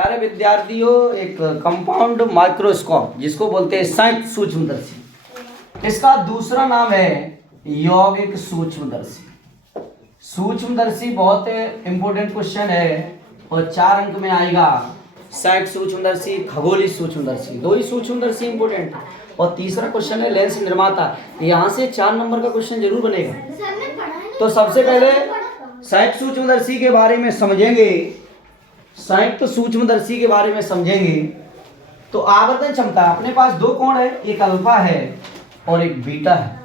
प्यारे विद्यार्थियों, एक कंपाउंड माइक्रोस्कोप जिसको बोलते हैं संयुक्त सूक्ष्मदर्शी, इसका दूसरा नाम है यौगिक सूक्ष्मदर्शी। सूक्ष्मदर्शी बहुत इंपॉर्टेंट क्वेश्चन है और 4 अंक में आएगा। संयुक्त सूक्ष्मदर्शी, खगोलीय सूक्ष्मदर्शी, दो ही सूक्ष्मदर्शी इंपॉर्टेंट है। और तीसरा क्वेश्चन है लेंस निर्माता। यहाँ से 4 नंबर का क्वेश्चन जरूर बनेगा। तो सबसे पहले संयुक्त सूक्ष्मदर्शी के बारे में समझेंगे। संयुक्त सूक्ष्मदर्शी के बारे में समझेंगे तो आवर्धन क्षमता, अपने पास दो कोण है, एक अल्फा है और एक बीटा है।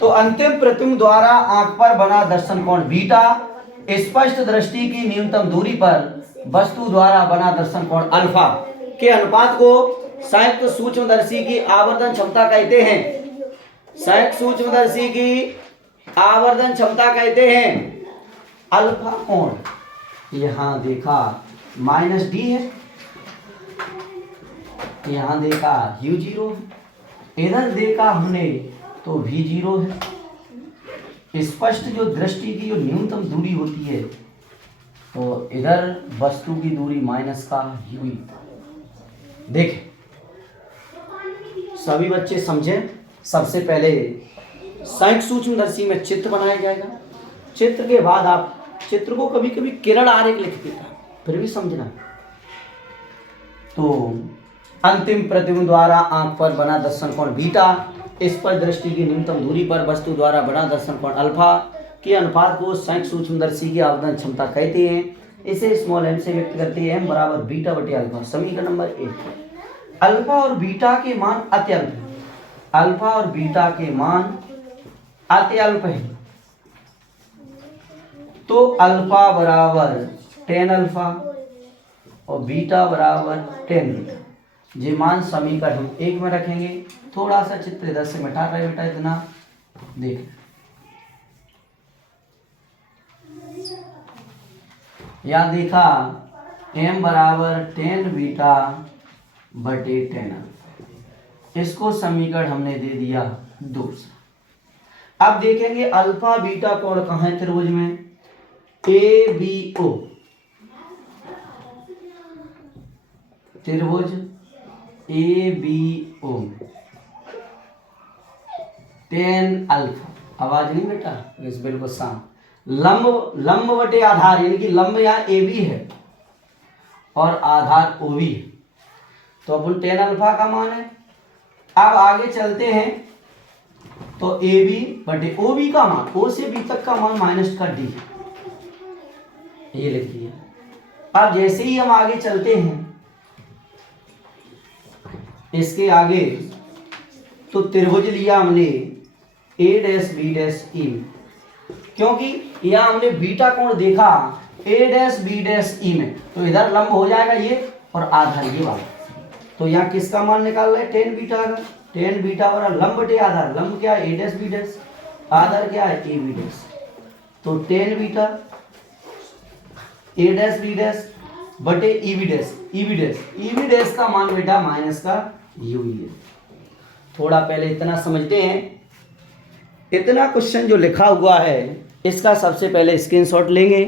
तो अंतिम प्रतिबिंब द्वारा आंख पर बना दर्शन कोण बीटा, स्पष्ट दृष्टि की न्यूनतम दूरी पर वस्तु द्वारा बना दर्शन कोण अल्फा के अनुपात को संयुक्त सूक्ष्मदर्शी की आवर्धन क्षमता कहते हैं। संयुक्त सूक्ष्मदर्शी की आवर्धन क्षमता कहते हैं। अल्फा कोण यहां देखा -d है, यहां देखा u0 है, इधर देखा हमने तो v0 है। स्पष्ट जो दृष्टि की जो न्यूनतम दूरी होती है तो इधर वस्तु की दूरी माइनस का u। देखें सभी बच्चे समझें। सबसे पहले संयुक्त सूक्ष्मदर्शी में चित्र बनाया जाएगा। चित्र के बाद आप चित्र को कभी कभी किरण आरेख लिख देता, फिर भी समझना। तो अंतिम प्रतिबिंब द्वारा आंख पर बना दर्शन कोण बीटा, स्पष्ट दृष्टि की न्यूनतम दूरी पर वस्तु द्वारा बना दर्शन कोण अल्फा के अनुपात को संयुक्त सूक्ष्मदर्शी की आवर्धन क्षमता कहते हैं। इसे स्मॉल m से व्यक्त करते हैं, m बराबर बीटा बटे अल्फा। समीकरण नंबर 1। अल्फा और बीटा के मान अत्यल्प है। अल्फा और बीटा के मान अत्यल्प है तो अल्फा बराबर 10 अल्फा और बीटा बराबर 10 बीटा। ये मान समीकरण हम 1 में रखेंगे। थोड़ा सा चित्र इधर से मिटा रहे बेटा, इतना देख। यहाँ देखा m बराबर 10 बीटा बटे 10 अल्फा। इसको समीकरण हमने दे दिया 2। अब देखेंगे अल्फा बीटा कोण कहाँ है त्रिभुज में। ABO त्रिभुज ABO 10 अल्फा। आवाज नहीं बेटा, इस बिल्कुल शांत। लंब बटे आधार, यानी कि लंब यहाँ AB है और आधार OB है, तो अपन 10 अल्फा का मान है। अब आगे चलते हैं तो AB बटे OB का मान, O से B तक का मान माइनस का D, ये लिख दिया। अब जैसे ही हम आगे चलते हैं इसके आगे तो त्रिभुज लिया हमने A', B', E, क्योंकि यहाँ हमने बीटा कोण देखा A', B', E में, तो इधर लंब हो जाएगा ये और आधार ये वाला। तो यहाँ किसका मान निकाल रहे हैं? 10 बीटा का। 10 बीटा और लंब बटे आधार। लंब क्या है? A', B', आधार क्या है? AB'। तो 10 बीटा A', B' बटे EB' का मान बेटा माइनस का u ही है। थोड़ा पहले इतना समझते हैं। इतना क्वेश्चन जो लिखा हुआ है इसका सबसे पहले स्क्रीनशॉट लेंगे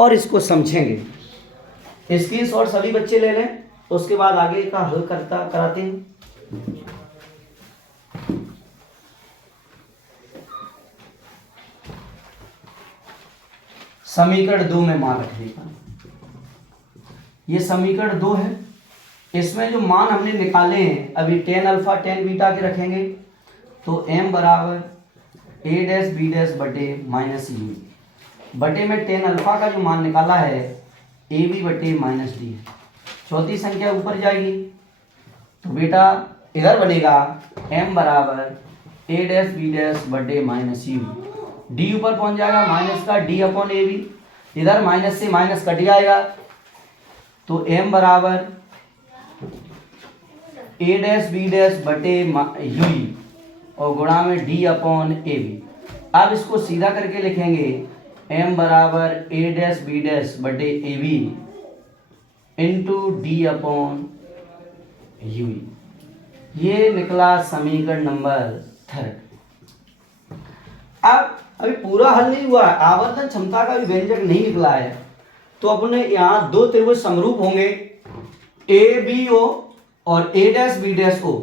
और इसको समझेंगे। स्क्रीनशॉट सभी बच्चे ले लें, उसके बाद आगे का हल कराते हैं। समीकरण 2 में मान रखिएगा। ये समीकरण 2 है। इसमें जो मान हमने निकाले हैं अभी 10 अल्फा 10 बीटा के रखेंगे तो m बराबर A', B' बटे -u बटे में 10 अल्फा का जो मान निकाला है AB बटे -d। चौथी संख्या ऊपर जाएगी तो बेटा इधर बनेगा m बराबर A', B' बटे -u। d ऊपर पहुंच जाएगा माइनस का d अपॉन AB। इधर माइनस से माइनस कट जाएगा तो m बराबर A', B' बटे u और गुणा में d अपॉन AB। अब इसको सीधा करके लिखेंगे m बराबर A', B' बटे AB into d upon u। ये निकला समीकरण नंबर 3। अब अभी पूरा हल नहीं हुआ है, आवर्धन क्षमता का भी व्यंजक नहीं निकला है। तो अपने यहाँ दो त्रिभुज समरूप होंगे, ए बी ओ और ए डैश बी डैश ओ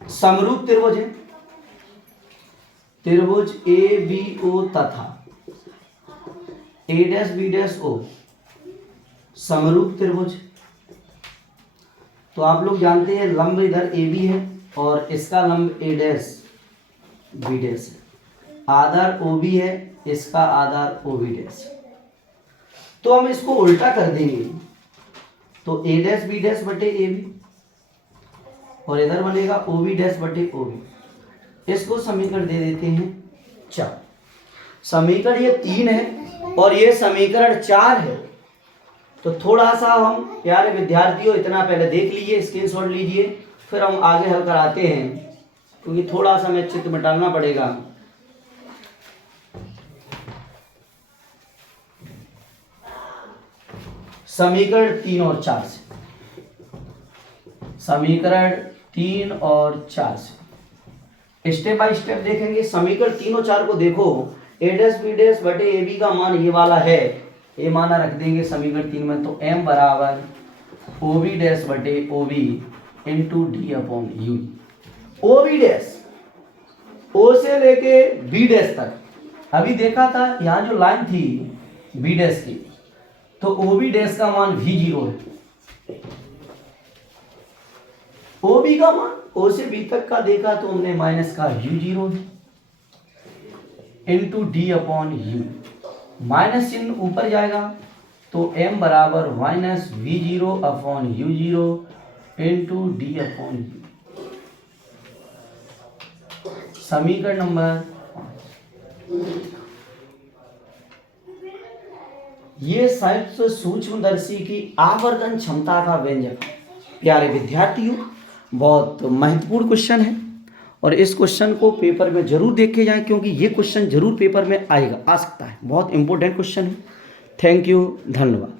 समरूप त्रिभुज है। त्रिभुज ए बी ओ तथा ए डैश बी डैश ओ समरूप त्रिभुज। तो आप लोग जानते हैं लंब इधर ए बी है और इसका लंब ए डैश बी डैश है, आधार ओ बी है, इसका आधार ओ बी डैश। तो हम इसको उल्टा कर देंगे, तो ए डैश बी डैश बटे ए बी और इधर बनेगा ओ बी डैश बटे ओ बी। इसको समीकरण दे देते हैं 4। समीकरण ये 3 है और ये समीकरण 4 है। तो थोड़ा सा हम प्यारे विद्यार्थियों इतना पहले देख लीजिए, स्क्रीनशॉट लीजिए, फिर हम आगे हल कराते हैं, क्योंकि थोड़ा सा हमें चित्र में डालना पड़ेगा। समीकरण 3 और 4 से, समीकरण 3 और 4 से स्टेप बाय स्टेप देखेंगे। समीकरण 3 और 4 को देखो, ए डैश बी डैश बटे ए बी का मान ये वाला है, ये माना रख देंगे समीकरण 3 में। तो m बराबर ओ बी डैश बटे o b into d upon u. O b dash o से लेके बी डैश तक, अभी देखा था यहाँ जो लाइन थी बी डैश की, तो ओ बी डैश का मान v0 है। ओ बी का मान ओ से बी तक का देखा तो हमने माइनस का u0 है into d upon you. Minus चिन्ह ऊपर जाएगा तो m बराबर minus v0 upon u0 into d upon you. समीकरण नंबर 5। ये संयुक्त सूक्ष्मदर्शी की आवर्धन क्षमता का व्यंजक। प्यारे विद्यार्थियों, बहुत महत्वपूर्ण क्वेश्चन है और इस क्वेश्चन को पेपर में जरूर देखे जाएं, क्योंकि ये क्वेश्चन जरूर पेपर में आएगा, आ सकता है। बहुत इंपॉर्टेंट क्वेश्चन है। थैंक यू, धन्यवाद।